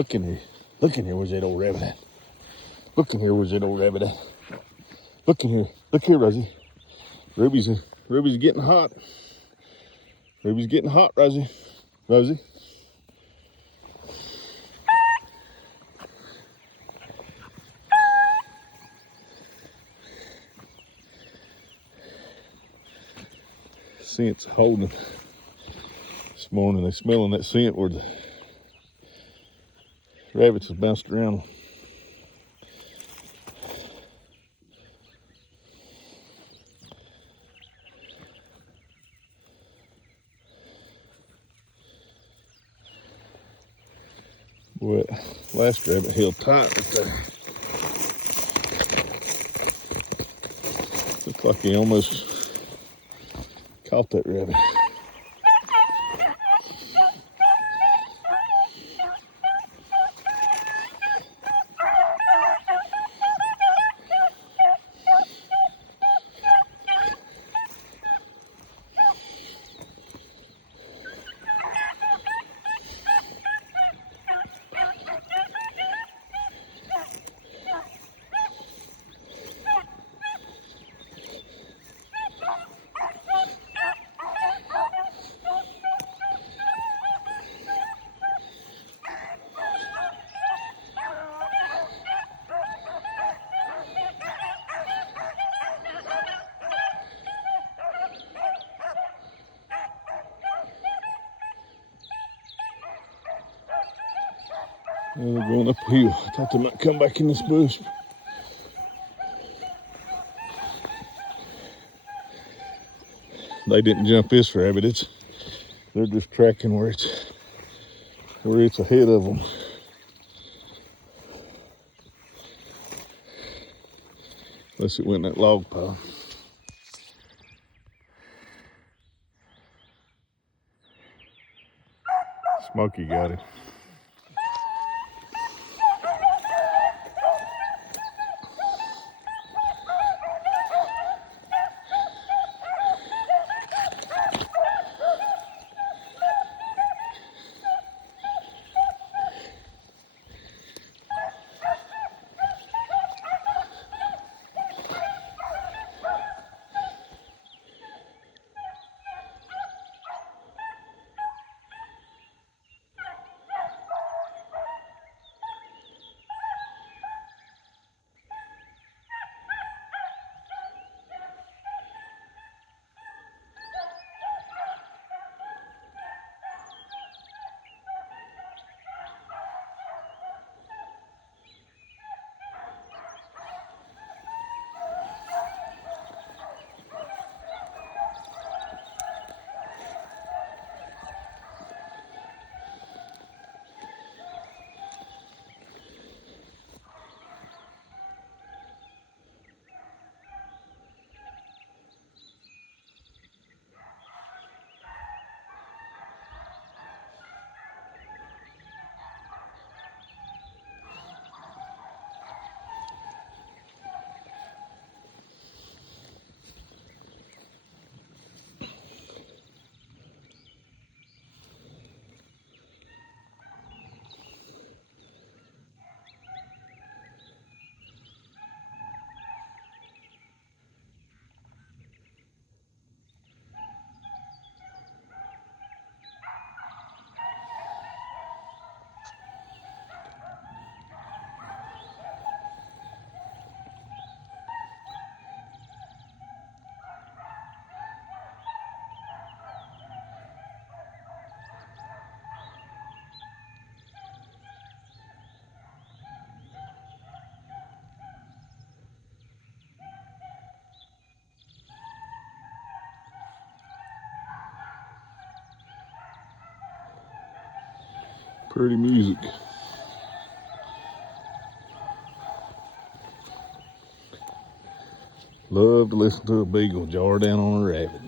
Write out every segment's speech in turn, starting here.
Look in here. Look in here. Where's that old rabbit at? Look in here. Where's that old rabbit at? Look in here. Look here, Rosie. Ruby's getting hot. Ruby's getting hot, Rosie. Rosie. Scent's holding. This morning they smelling that scent where the rabbits has bounced around. Boy, that last rabbit held tight right there. Looked like he almost caught that rabbit. Well, they're going uphill. I thought they might come back in this bush. They didn't jump this rabbit. They're just tracking where it's ahead of them. Unless it went in that log pile. Smoky got it. Pretty music. Love to listen to a beagle jar down on a rabbit.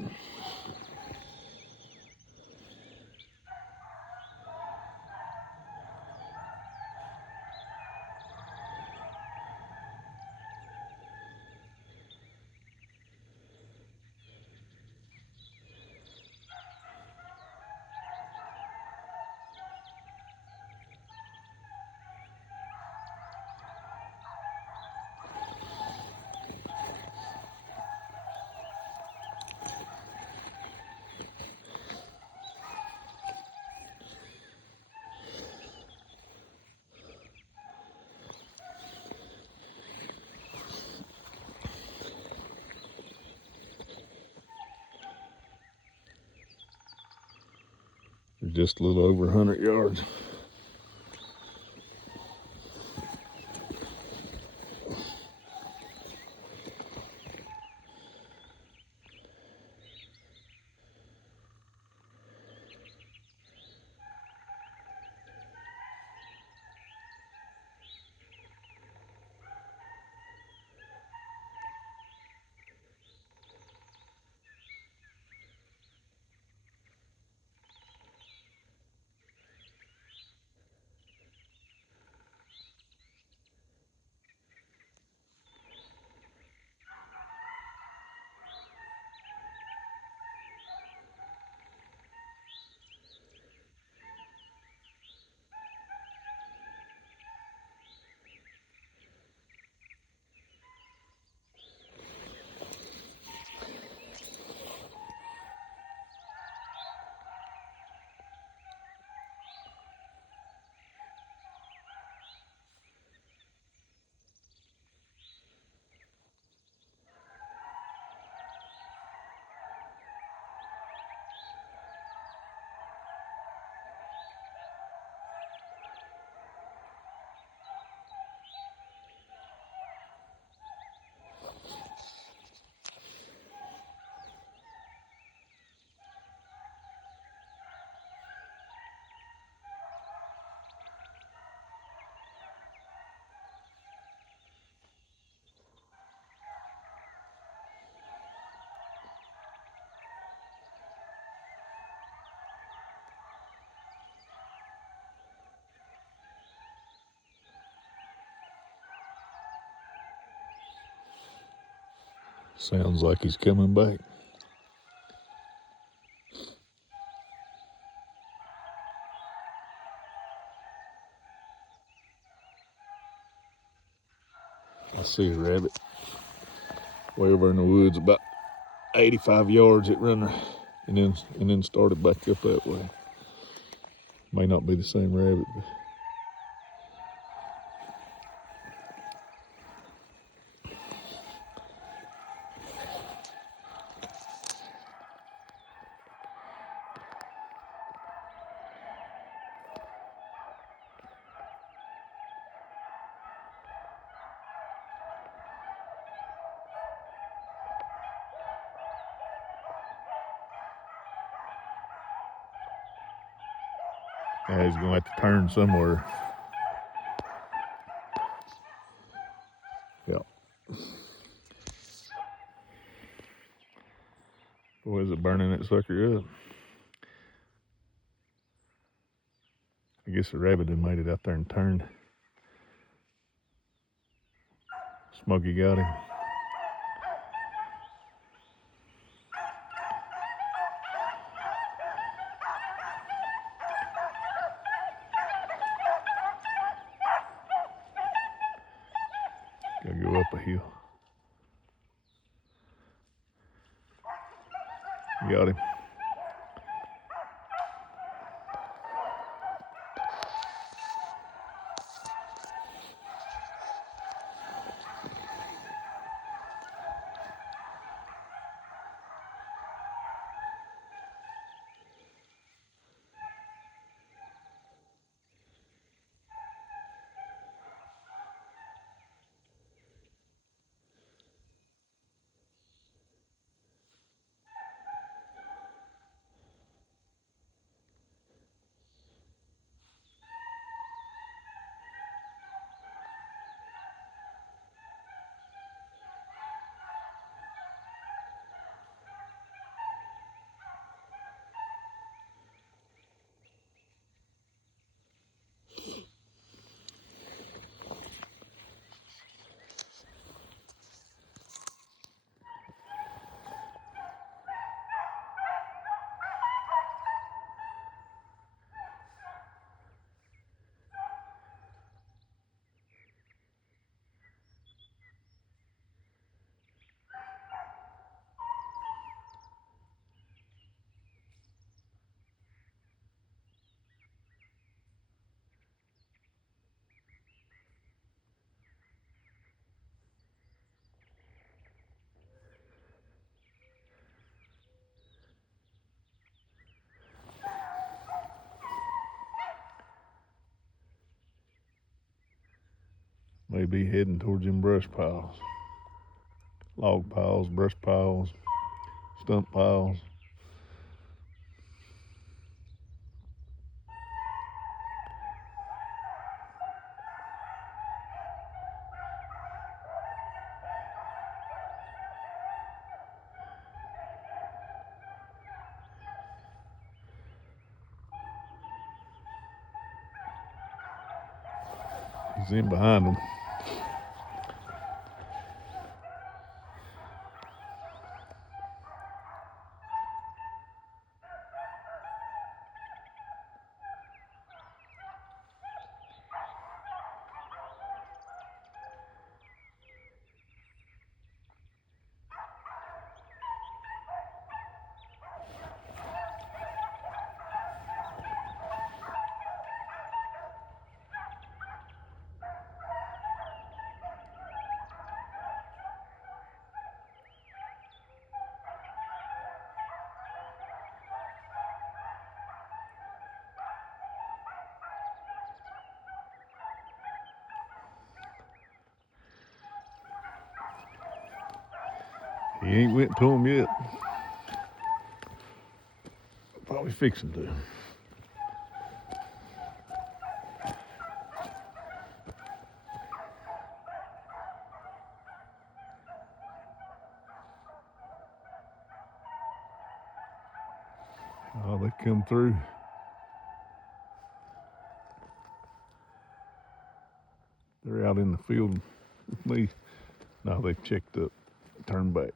Just a little over 100 yards. Sounds like he's coming back. I see a rabbit way over in the woods, about 85 yards. It ran and then started back up that way. May not be the same rabbit, but yeah, he's gonna have to turn somewhere. Yeah. Boy, is it burning that sucker up. I guess the rabbit had made it out there and turned. Smoky got him. Gotta go up a hill. Got him. Maybe heading towards them brush piles. Log piles, brush piles, stump piles. He's in behind them. He ain't went to him yet. Probably fixing to. Oh, they come through. They're out in the field with me. No, they've checked up, turned back.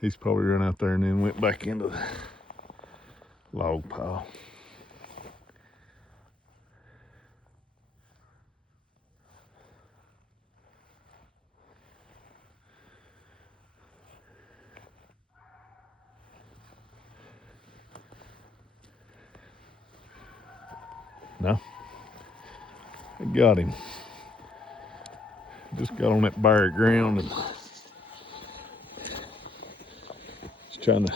He's probably run out there and then went back into the log pile. No, I got him. Just got on that bare ground and was trying to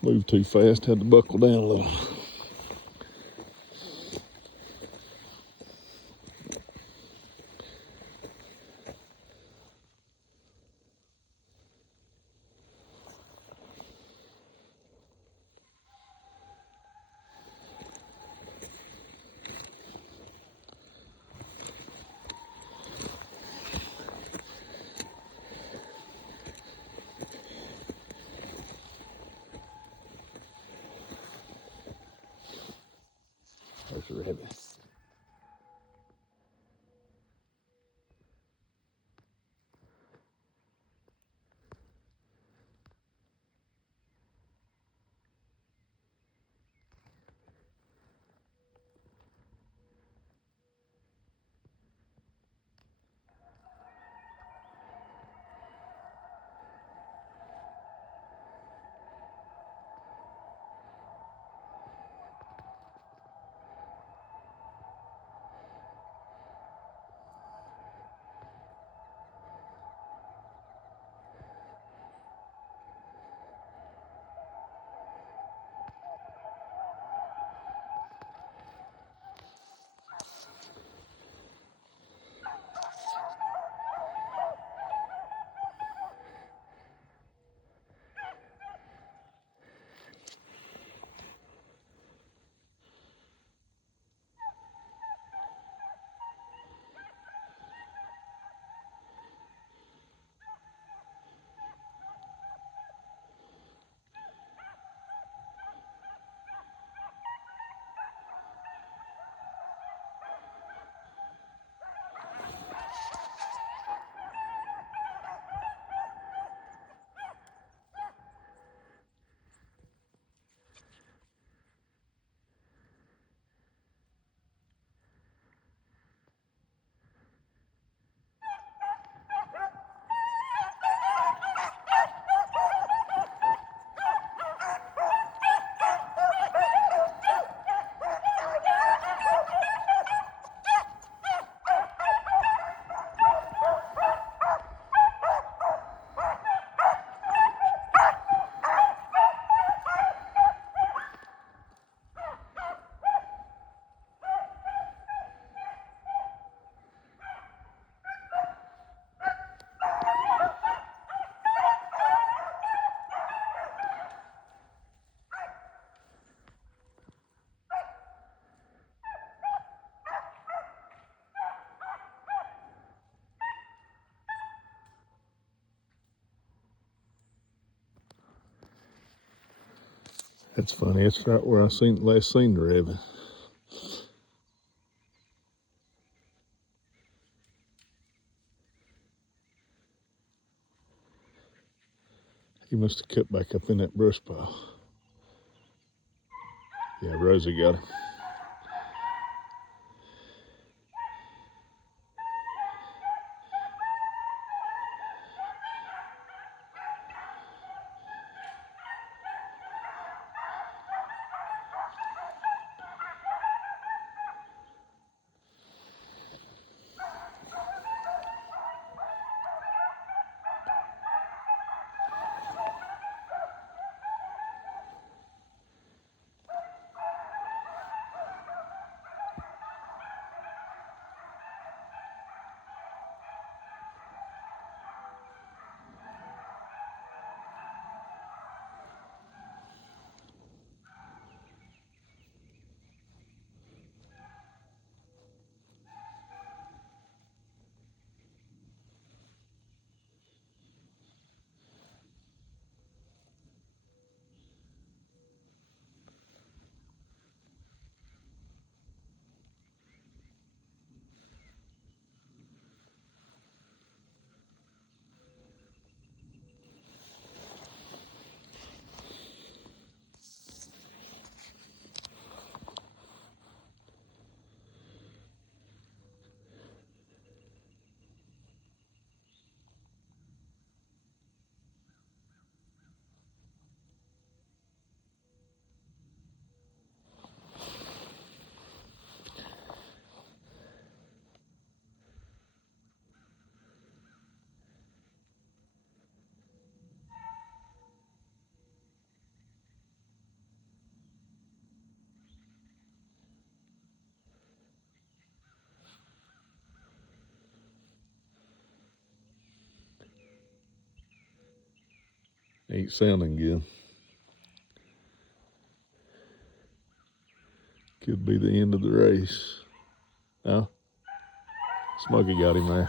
move too fast, had to buckle down a little. There's a rabbit. That's funny. That's right where I last seen the rabbit. He must have cut back up in that brush pile. Yeah, Rosie got him. Ain't sounding good. Could be the end of the race. No? Smoky got him there.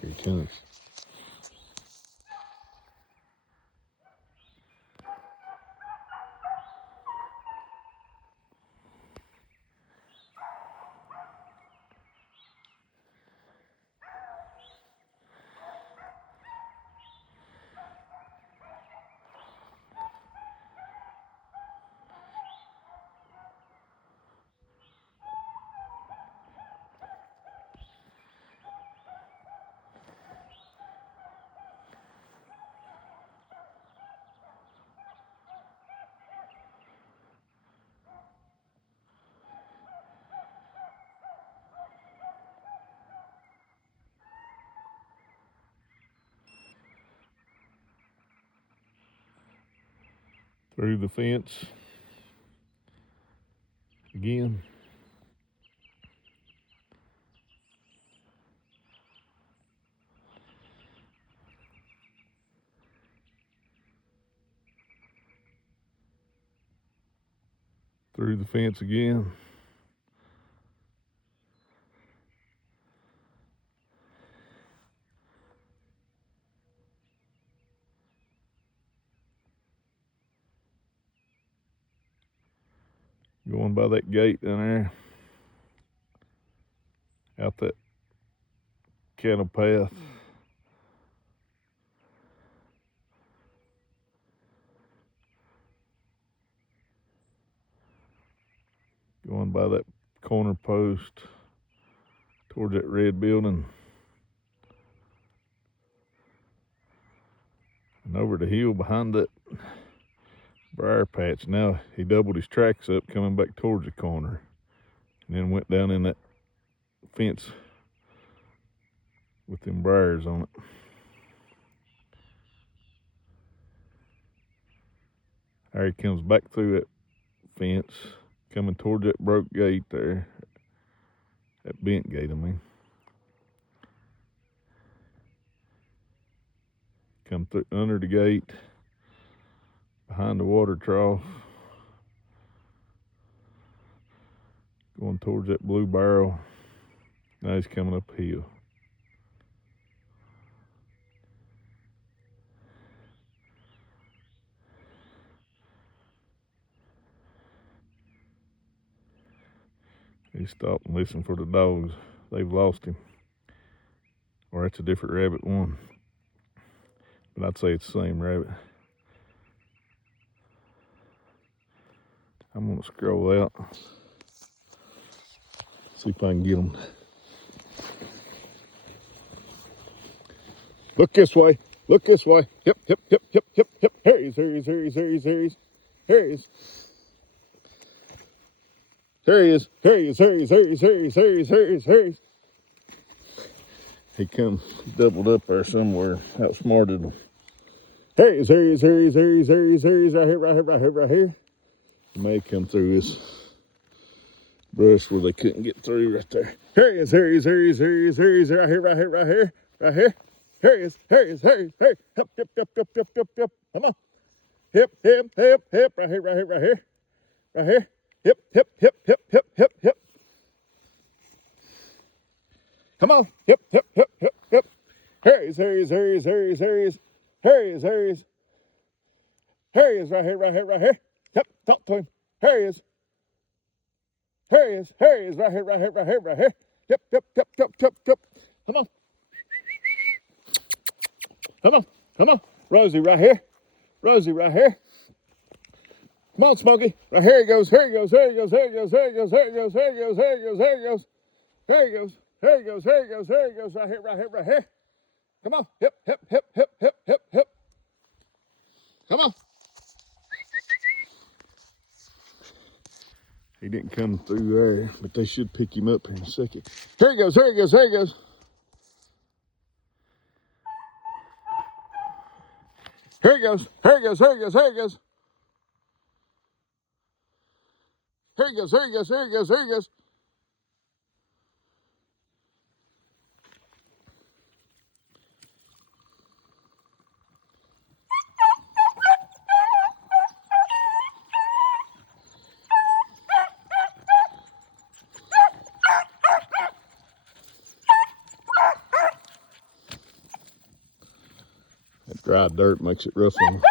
Here he comes. Through the fence again. Through the fence again. Going by that gate down there. Out that cattle path. Going by that corner post towards that red building. And over the hill behind that briar patch. Now he doubled his tracks up coming back towards the corner. And then went down in that fence with them briars on it. There he comes back through that fence, coming towards that broke gate there. That bent gate, I mean. come through under the gate, behind the water trough, going towards that blue barrel. Now he's coming uphill. He stopped and listened for the dogs. They've lost him. Or that's a different rabbit one. But I'd say it's the same rabbit. I'm gonna scroll out. See if I can get him. Look this way. Look this way. Hip, hip, hip, hip, hip, hip. Here he is, here he is, here he is, here he is, here he is. Here he is. There he is, there he is, there he is, there he is, there he is, there he is, there he is, there he is. He come doubled up there somewhere, outsmarted him. There he is, there he is, there he is, there he is, there he is, there he is, right here, right here, right here, right here. He may come through this brush where they couldn't get through right there. Here he is, there he is, there he is, there he is, there he is, right here, right here, right here, right here. Here he is, here he is, here he is, here. Hip, hip, hip, hip, hip, hip, hip. Come on. Hip, hip, hip, hip, right here, right here, right here, right here. Hip, hip, hip, hip, hip, hip, hip. Come on. Hip, hip, hip, hip, hip. Here he is, here he is, here he is, here he is, here he is. Here he is, here he is. Here he is, right here, right here, right here. Yep, talk to him. Here he is. Here he is, here he is, right here, right here, right here, right here. Yep, yep, yep, yep, yep, yep. Come on. Come on, come on. Rosie, right here. Rosie, right here. Come on, Smoky. Right here he goes, here he goes, here he goes, here he goes, here he goes, here he goes, here he goes, here he goes, here he goes. Here he goes, here he goes, here he goes, here he goes, right here, right here, right here. Come on, hip, hip, hip, hip, hip, hip, hip. Come on. He didn't come through there, but they should pick him up in a second. Here he goes, here he goes, here he goes. Here he goes, here he goes, here he goes, here he goes. Here he goes, here he goes, here he goes, here he goes. That dry dirt makes it rough on him.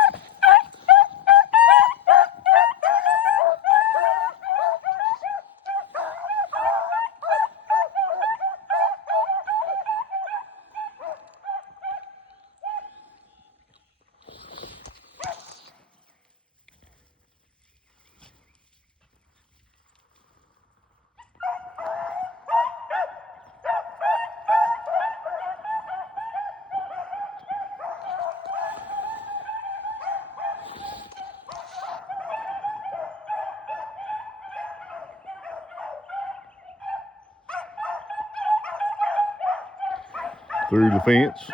Through the fence.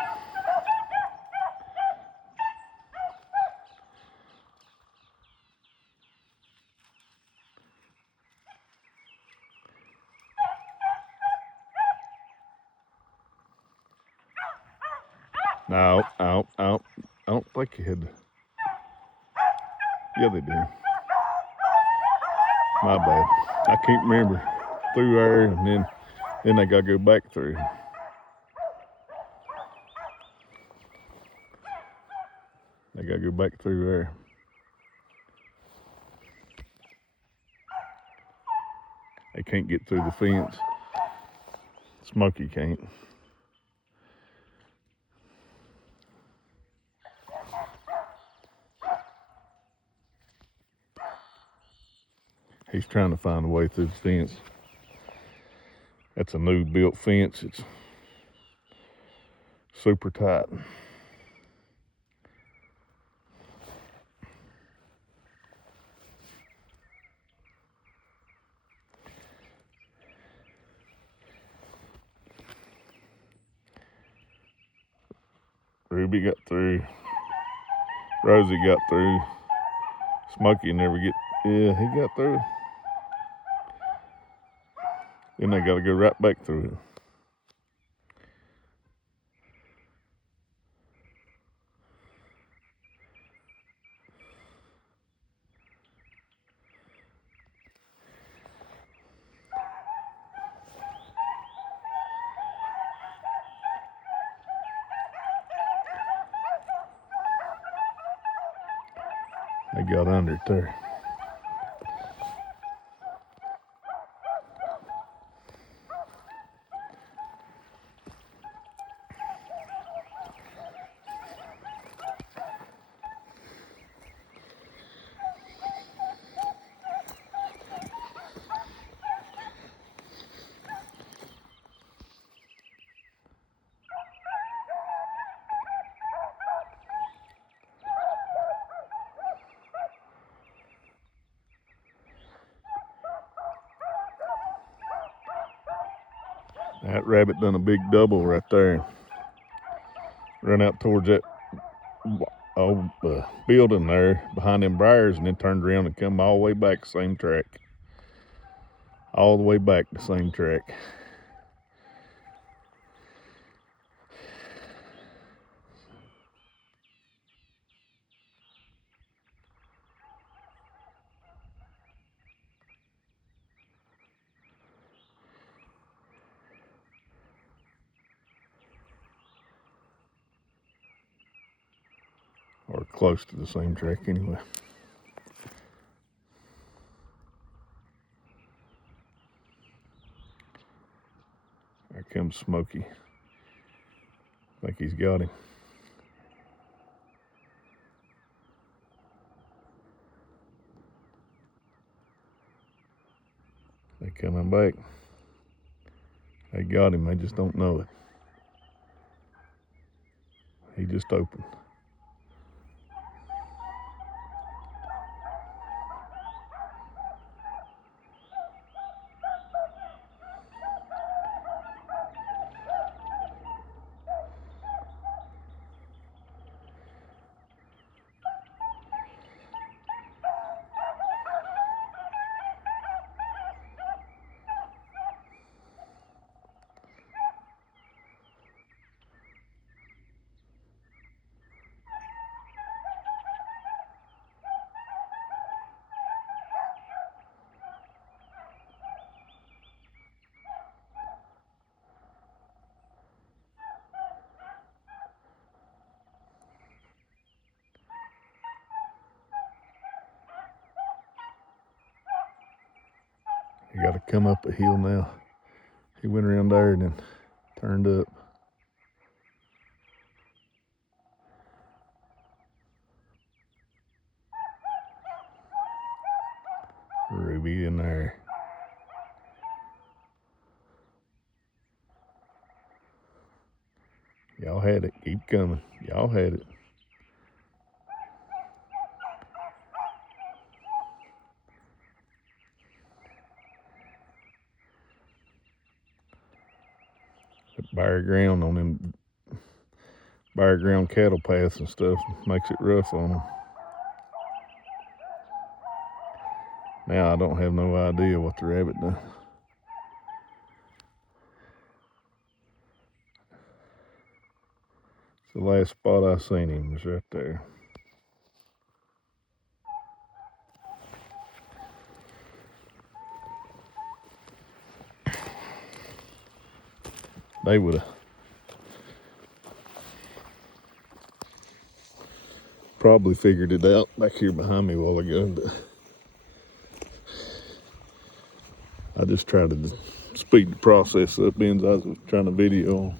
No, out. I don't think he had. Yeah, they did. My bad. I can't remember. Through there, and then they gotta go back through. They gotta go back through there. They can't get through the fence. Smoky can't. He's trying to find a way through the fence. That's a new built fence. It's super tight. Ruby got through. Rosie got through. Smoky never get. Yeah, he got through. Then they gotta go right back through it. I got under it there. That rabbit done a big double right there. Run out towards that old building there behind them briars and then turned around and come all the way back the same track. All the way back the same track. Or close to the same track anyway. There comes Smoky. I think he's got him. They coming back. They got him, they just don't know it. He just opened. You gotta come up a hill now. He went around there and then turned up. Ruby in there. Y'all had it. Keep coming. Y'all had it. That bare ground on them bare ground cattle paths and stuff makes it rough on them. Now I don't have no idea what the rabbit done. The last spot I seen him was right there. They would have probably figured it out back here behind me a while ago, but I just tried to speed the process up as I was trying to video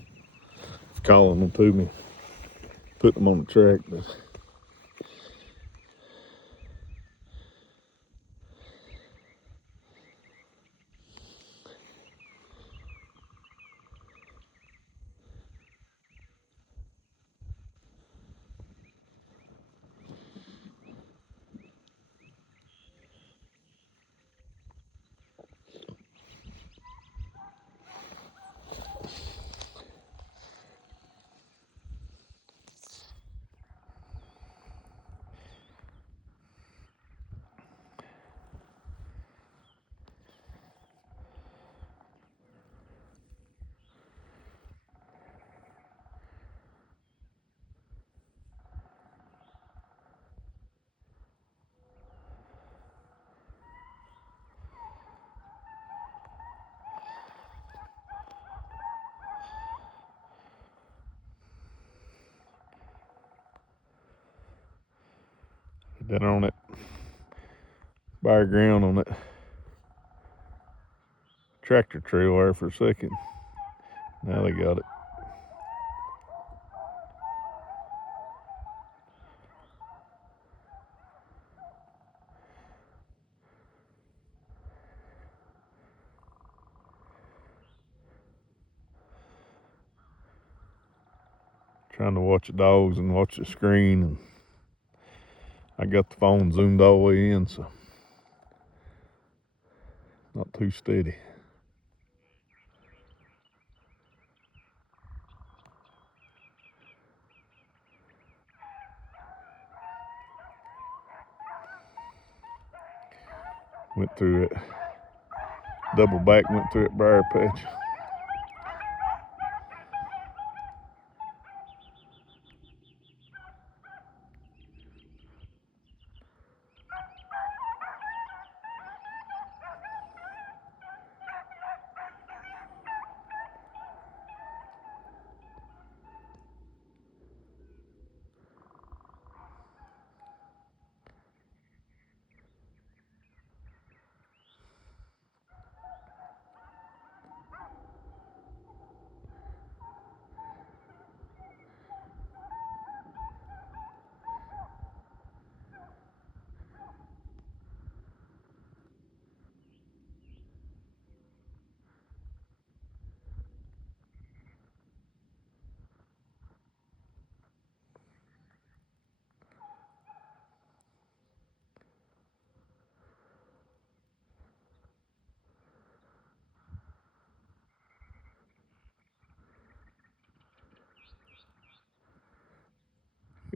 calling them to me, putting them on the track. But then on it. bare ground on that tractor trail there for a second. Now they got it. Trying to watch the dogs and watch the screen, and I got the phone zoomed all the way in, so not too steady. Went through it, double back, went through it briar patch.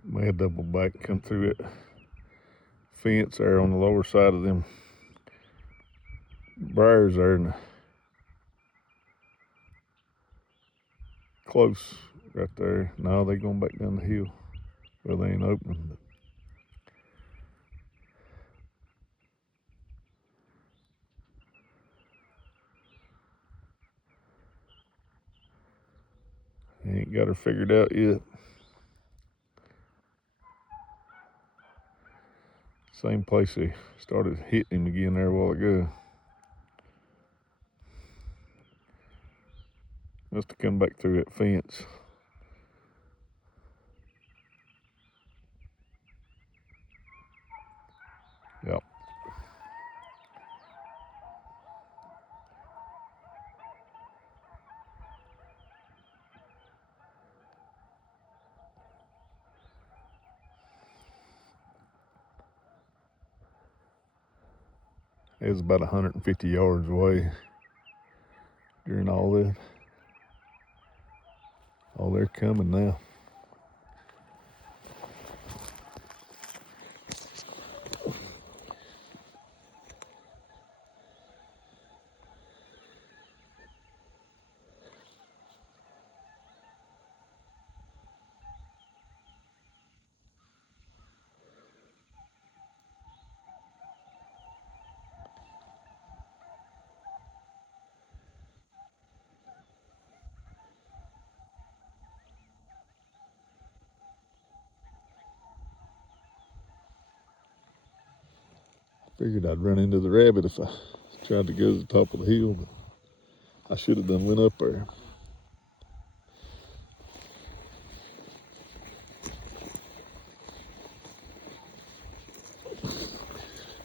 May have double back and come through it fence there on the lower side of them briars there, and close right there. Now they going back down the hill. Well, they ain't opening, but they ain't got her figured out yet. Same place they started hitting him again there a while ago. Must have come back through that fence. Yep. It was about 150 yards away during all that. Oh, they're coming now. Figured I'd run into the rabbit if I tried to go to the top of the hill, but I should have done went up there.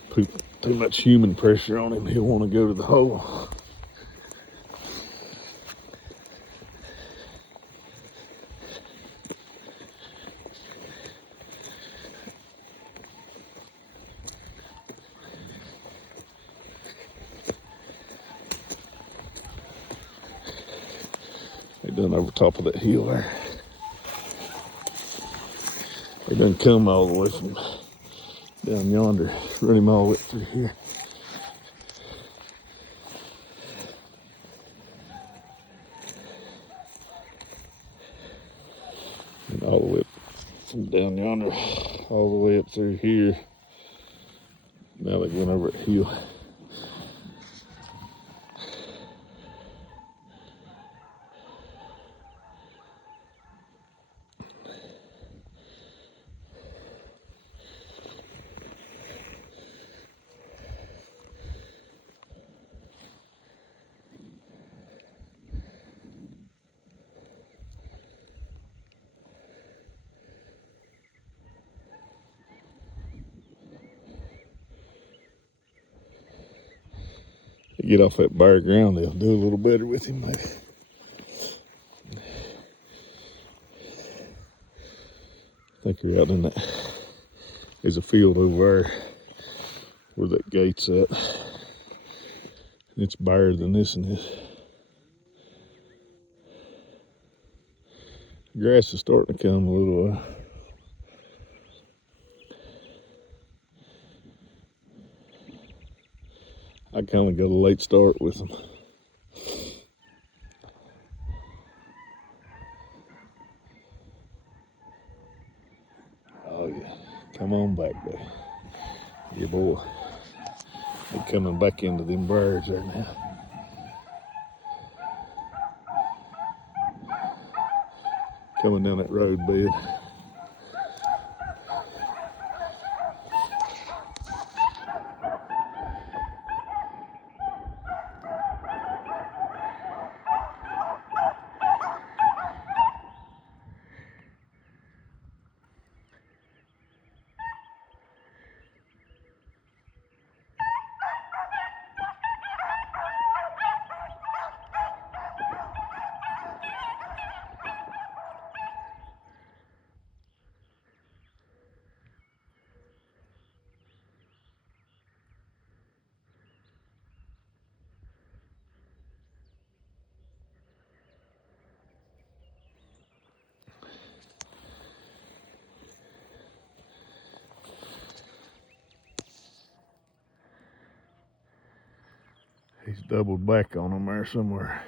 Put too much human pressure on him, he'll want to go to the hole. They done over top of that hill there. They done come all the way from down yonder, run him all the way through here. And all the way up from down yonder, all the way up through here. Now they're going over that hill. Get off that bare ground, they'll do a little better with him, maybe. I think we're out in that. There's a field over there where that gate's at. It's barer than this and this. Grass is starting to come a little. I kind of got a late start with them. Oh yeah, come on back, baby. Yeah, boy. They're coming back into them birds there now. Coming down that road bed. He's doubled back on them there somewhere.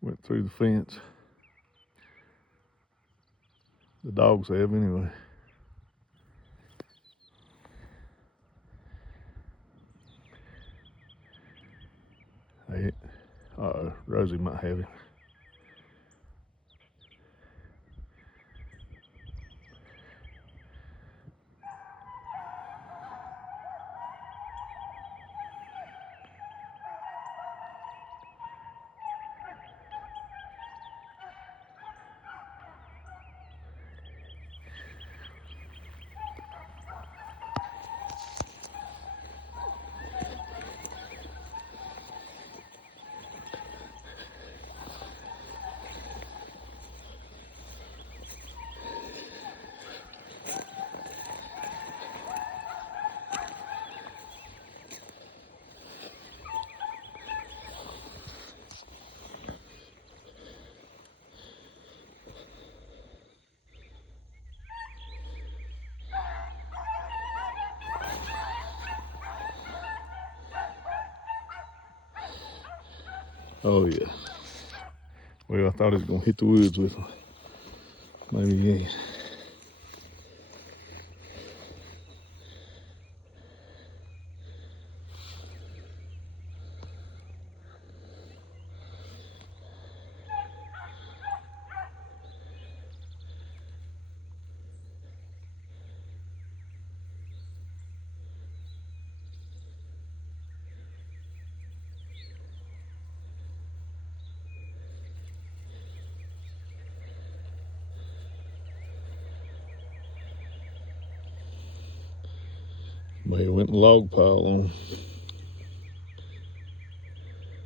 Went through the fence. The dogs have anyway. Hey, uh-oh, Rosie might have him. Oh yeah. Well, I thought he was gonna hit the woods with him. Maybe he ain't. But he went in the log pile on him.